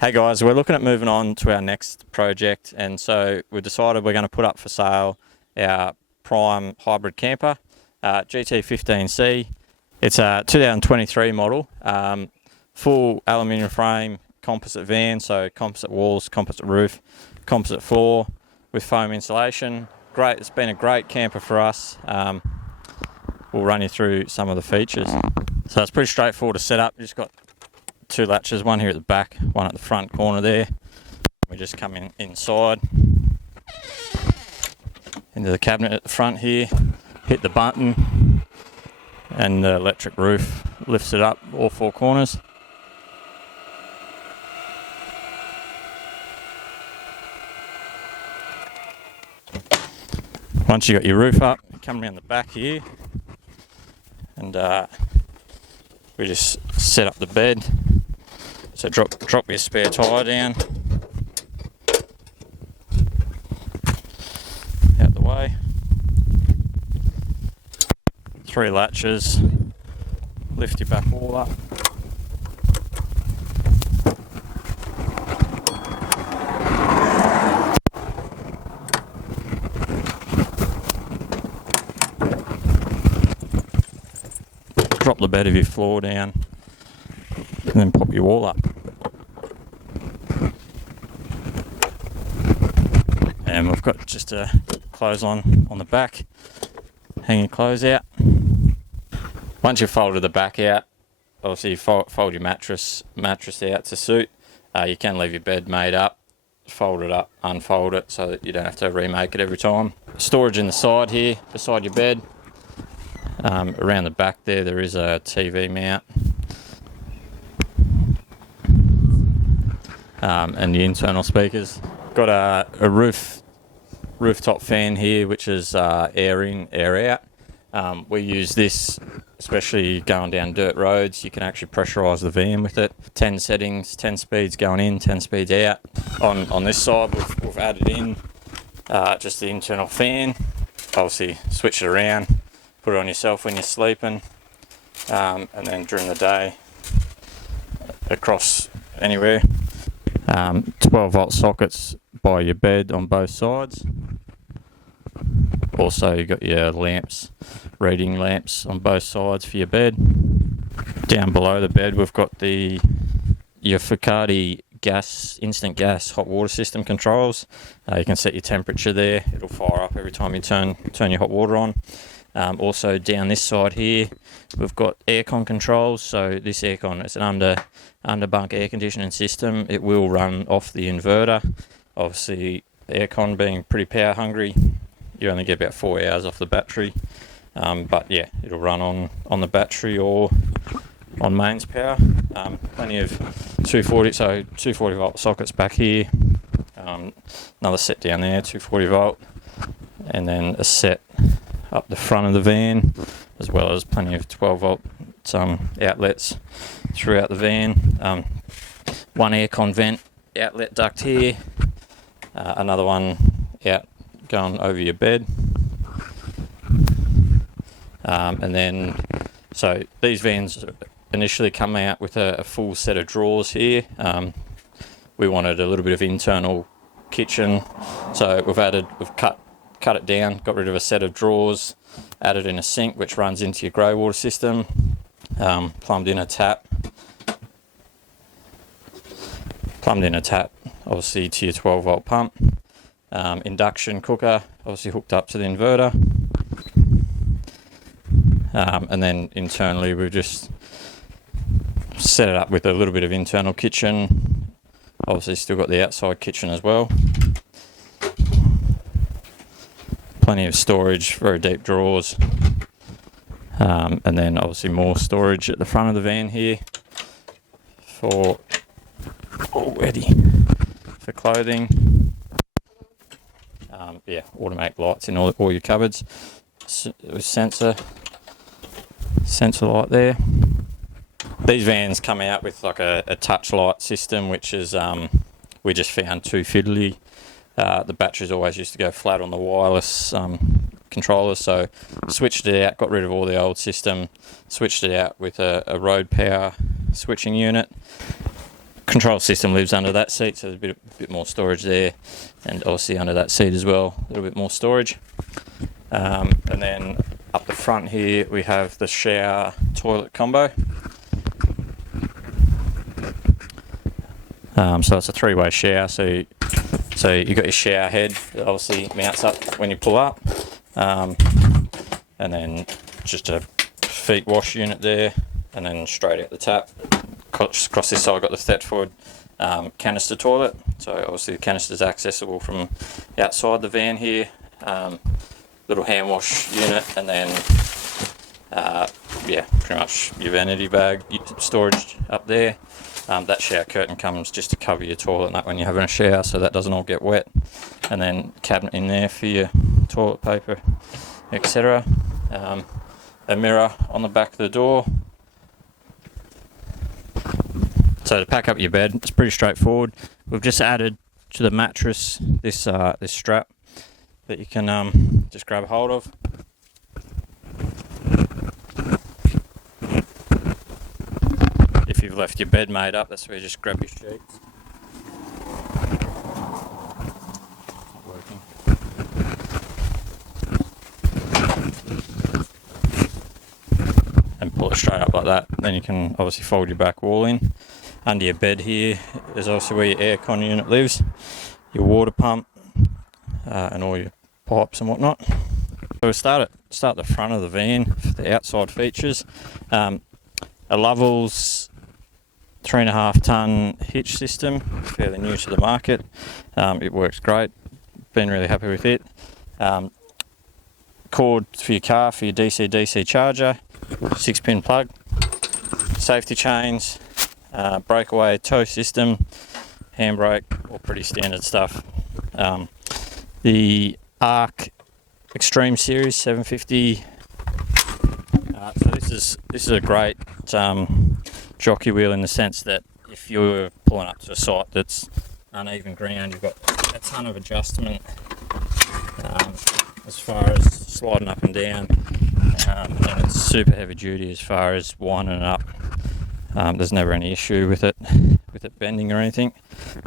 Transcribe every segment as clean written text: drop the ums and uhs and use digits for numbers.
Hey guys, we're looking at moving on to our next project, and so we decided we're going to put up for sale our Prime hybrid camper, GT15-C. It's a 2023 model, full aluminium frame, composite van, so composite walls, composite roof, composite floor with foam insulation. Great, it's been a great camper for us. We'll run you through some of the features. So it's pretty straightforward to set up. You just got two latches, one here at the back, one at the front corner there. We just come inside into the cabinet at the front here, hit the button, and the electric roof lifts it up all four corners. Once you got your roof up, you come around the back here, and we just set up the bed. So drop your spare tyre down, out the way. 3 latches, lift your back wall up. Drop the bed of your floor down, and then pop your wall up. And we've got just a clothes on the back, hang your clothes out. Once you've folded the back out, obviously you fold your mattress out to suit. You can leave your bed made up, fold it up, unfold it so that you don't have to remake it every time. Storage in the side here, beside your bed. Around the back there is a TV mount. And the internal speakers. Got a rooftop fan here, which is air in, air out. We use this, especially going down dirt roads. You can actually pressurise the van with it. 10 settings, 10 speeds going in, 10 speeds out. On this side, we've added in just the internal fan. Obviously, switch it around, put it on yourself when you're sleeping, and then during the day, across anywhere. 12-volt sockets by your bed on both sides. Also, you've got your lamps, reading lamps on both sides for your bed. Down below the bed, we've got your Ficati instant gas hot water system controls. You can set your temperature there. It'll fire up every time you turn your hot water on. Also down this side here, we've got aircon controls. So this aircon, it's an under bunk air conditioning system. It will run off the inverter. Obviously, aircon being pretty power hungry, you only get about 4 hours off the battery. But yeah, it'll run on the battery or on mains power. Plenty of 240 volt sockets back here. Another set down there, 240 volt, and then a set up the front of the van, as well as plenty of 12 volt outlets throughout the van. One aircon vent outlet duct here, another one out going over your bed, and then so these vans initially come out with a full set of drawers here. We wanted a little bit of internal kitchen, so we've cut it down, got rid of a set of drawers, added in a sink which runs into your grey water system, plumbed in a tap obviously to your 12 volt pump, induction cooker obviously hooked up to the inverter, and then internally we've just set it up with a little bit of internal kitchen. Obviously still got the outside kitchen as well. Plenty of storage, very deep drawers, and then obviously more storage at the front of the van here for clothing. Automatic lights in all your cupboards. With sensor light there. These vans come out with like a touch light system, which is we just found too fiddly. The batteries always used to go flat on the wireless controllers, so switched it out, got rid of all the old system, switched it out with a road power switching unit. control system lives under that seat, so there's a bit more storage there, and obviously under that seat as well, a little bit more storage. And then up the front here we have the shower toilet combo. So it's a three-way shower, so you got your shower head that obviously mounts up when you pull up, and then just a feet wash unit there, and then straight out the tap. Across this side I've got the Thetford canister toilet, so obviously the canister is accessible from outside the van here. Little hand wash unit, and then yeah, pretty much your vanity bag storage up there. That shower curtain comes just to cover your toilet and that when you're having a shower, so that doesn't all get wet. And then cabinet in there for your toilet paper, etc. A mirror on the back of the door. So to pack up your bed, it's pretty straightforward. We've just added to the mattress this this strap that you can just grab a hold of. If you've left your bed made up, that's where you just grab your sheets. Not working. And pull it straight up like that. Then you can obviously fold your back wall in. Under your bed here is also where your aircon unit lives, your water pump, and all your pipes and whatnot. So we'll start the front of the van for the outside features. A Lovells 3.5 tonne hitch system, fairly new to the market. It works great, been really happy with it. Cord for your car for your DC charger, 6-pin plug, safety chains, breakaway tow system, handbrake, all pretty standard stuff. The Arc Extreme Series 750. So this is a great jockey wheel in the sense that if you're pulling up to a site that's uneven ground, you've got a ton of adjustment as far as sliding up and down, and it's super heavy duty as far as winding it up. There's never any issue with it bending or anything.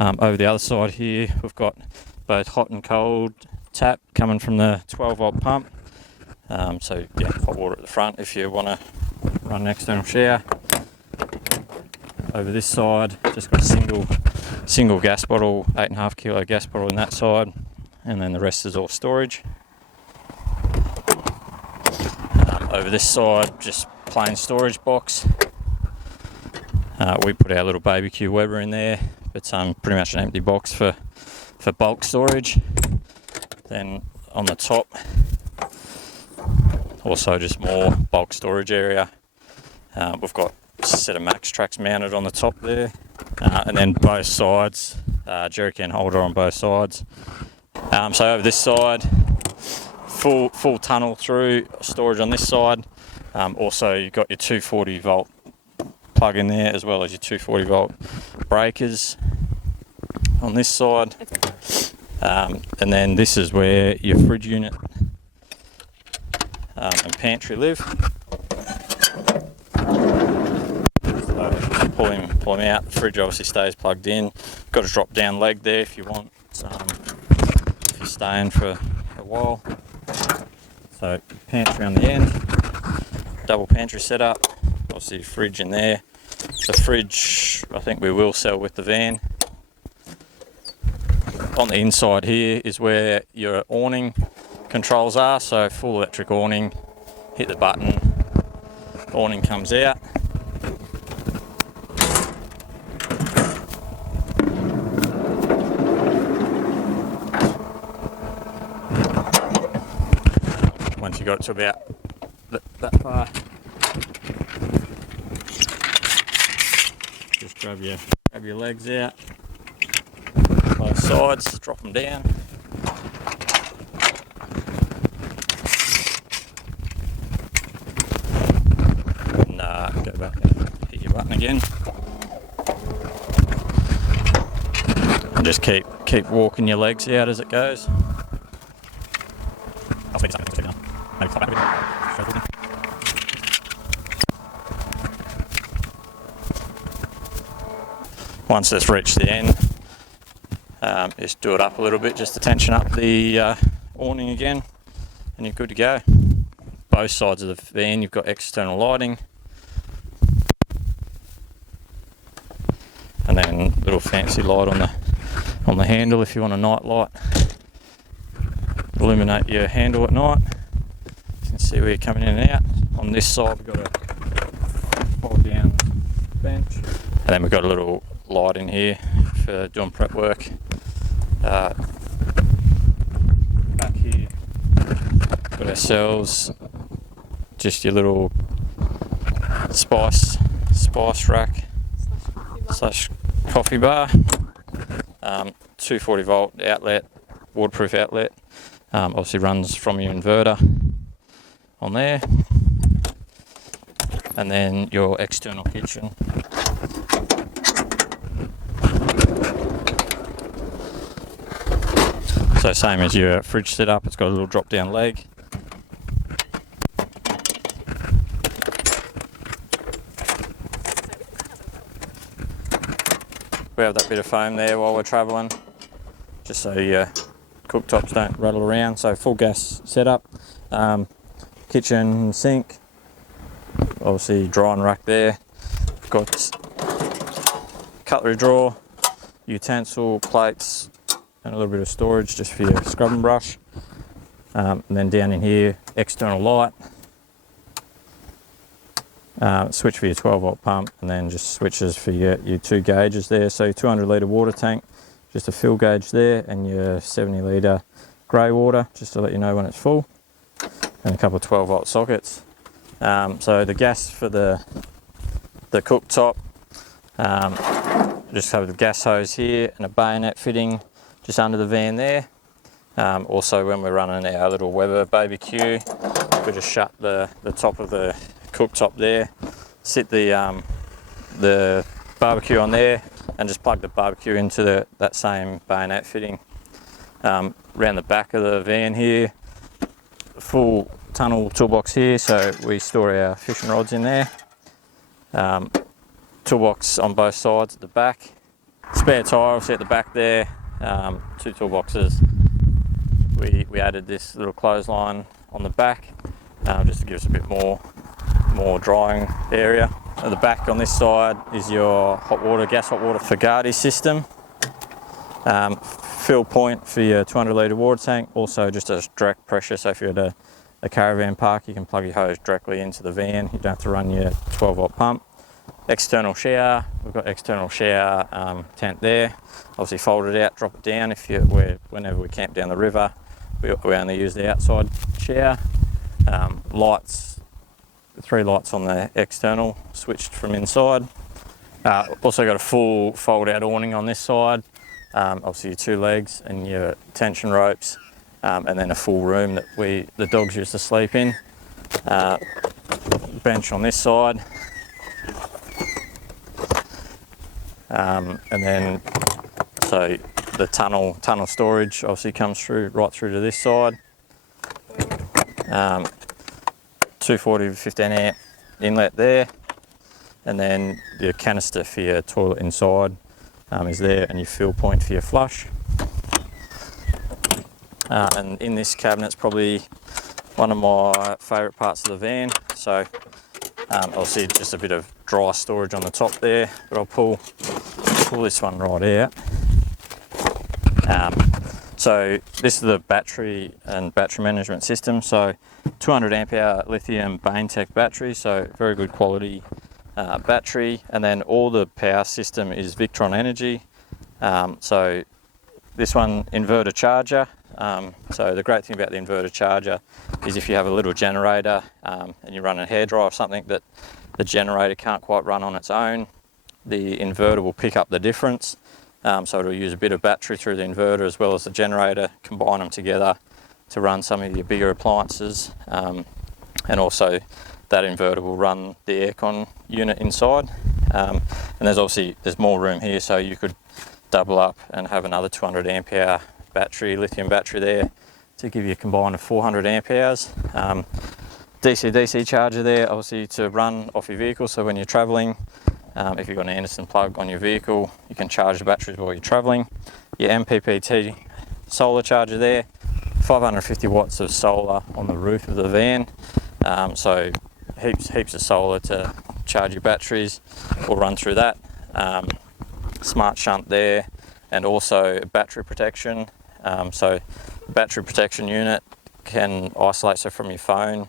Over the other side here we've got both hot and cold tap coming from the 12-volt pump. So yeah, hot water at the front if you want to run an external shower. Over this side, just got a single gas bottle, 8.5 kilo gas bottle in that side, and then the rest is all storage. Over this side, just plain storage box. We put our little BBQ Weber in there, but pretty much an empty box for bulk storage. Then on the top, also just more bulk storage area. We've got a set of Max Tracks mounted on the top there, and then both sides, jerry can holder on both sides. So over this side, full tunnel through storage on this side. Also you've got your 240 volt plug in there, as well as your 240 volt breakers on this side. And then this is where your fridge unit and pantry live. So pull him out. The fridge obviously stays plugged in. Got a drop down leg there if you want, if you're staying for a while. So pantry on the end, double pantry setup, obviously fridge in there. The fridge I think we will sell with the van. On the inside here is where your awning controls are, so full electric awning, hit the button, awning comes out. Once you got it to about that far, just grab your legs out, both sides, drop them down. And go back and hit your button again. And just keep walking your legs out as it goes. I'll speed this up, maybe top back a bit. once it's reached the end, just do it up a little bit just to tension up the awning again, and you're good to go. Both sides of the van you've got external lighting, and then little fancy light on the handle if you want a night light. Illuminate your handle at night. You can see where you're coming in and out. On this side we've got a fold down bench, and then we've got a little light in here for doing prep work. Back here got ourselves just your little spice rack slash coffee bar, 240 volt outlet, waterproof outlet, obviously runs from your inverter on there, and then your external kitchen. So same as your fridge setup, it's got a little drop down leg. We have that bit of foam there while we're travelling, just so your cooktops don't rattle around. So full gas setup, kitchen sink, obviously drying rack there. We've got cutlery drawer, utensil, plates, and a little bit of storage just for your scrubbing brush. And then down in here, external light, switch for your 12 volt pump, and then just switches for your 2 gauges there. So your 200 litre water tank, just a fill gauge there, and your 70 litre grey water, just to let you know when it's full, and a couple of 12 volt sockets. So the gas for the cooktop, just have the gas hose here and a bayonet fitting just under the van there. Also when we're running our little Weber barbecue, we just shut the top of the cooktop there, sit the barbecue on there, and just plug the barbecue into that same bayonet fitting. Around the back of the van here, full tunnel toolbox here, so we store our fishing rods in there. Toolbox on both sides at the back. Spare tyre obviously at the back there. 2 toolboxes. We added this little clothesline on the back, just to give us a bit more drying area. At the back on this side is your gas hot water Fagati system. Fill point for your 200 litre water tank, also just a direct pressure, so if you're at a caravan park you can plug your hose directly into the van, you don't have to run your 12 volt pump. External shower, we've got external shower tent there, obviously fold it out, drop it down whenever we camp down the river, we only use the outside shower. Lights, 3 lights on the external, switched from inside. Also got a full fold out awning on this side, obviously your 2 legs and your tension ropes, and then a full room that the dogs used to sleep in. Bench on this side. And then so the tunnel storage obviously comes right through to this side. 240 to 15 amp inlet there, and then your canister for your toilet inside is there, and your fill point for your flush. And in this cabinet's probably one of my favourite parts of the van. So I'll see just a bit of dry storage on the top there, but I'll pull this one right out. So this is the battery and battery management system. So 200 amp hour lithium Baintech battery, so very good quality battery, and then all the power system is Victron Energy. So this one, inverter charger. So the great thing about the inverter charger is if you have a little generator and you run a hairdryer or something that the generator can't quite run on its own, the inverter will pick up the difference. So it'll use a bit of battery through the inverter as well as the generator, combine them together to run some of your bigger appliances, and also that inverter will run the aircon unit inside. And there's more room here, so you could double up and have another 200 amp hour battery, lithium battery there, to give you a combined of 400 amp hours. DC charger there, obviously to run off your vehicle, so when you're traveling, If you've got an Anderson plug on your vehicle, you can charge the batteries while you're travelling. Your MPPT solar charger there, 550 watts of solar on the roof of the van. So heaps of solar to charge your batteries. We'll run through that. Smart shunt there, and also battery protection. So the battery protection unit can isolate, so from your phone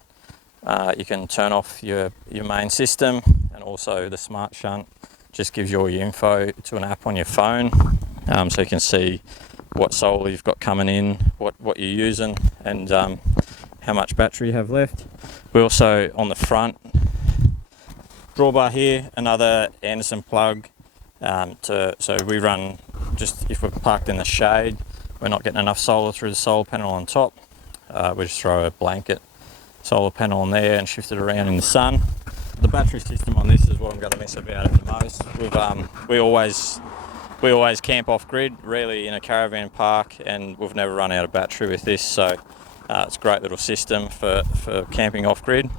you can turn off your main system, and also the smart shunt just gives you all your info to an app on your phone, so you can see what solar you've got coming in, what you're using, and how much battery you have left. We also, on the front drawbar here, another Anderson plug, so we run, just if we're parked in the shade, we're not getting enough solar through the solar panel on top, we just throw a blanket solar panel on there and shift it around in the sun. The battery system on this is what I'm going to miss about it the most. We always camp off grid, rarely in a caravan park, and we've never run out of battery with this, so it's a great little system for camping off grid.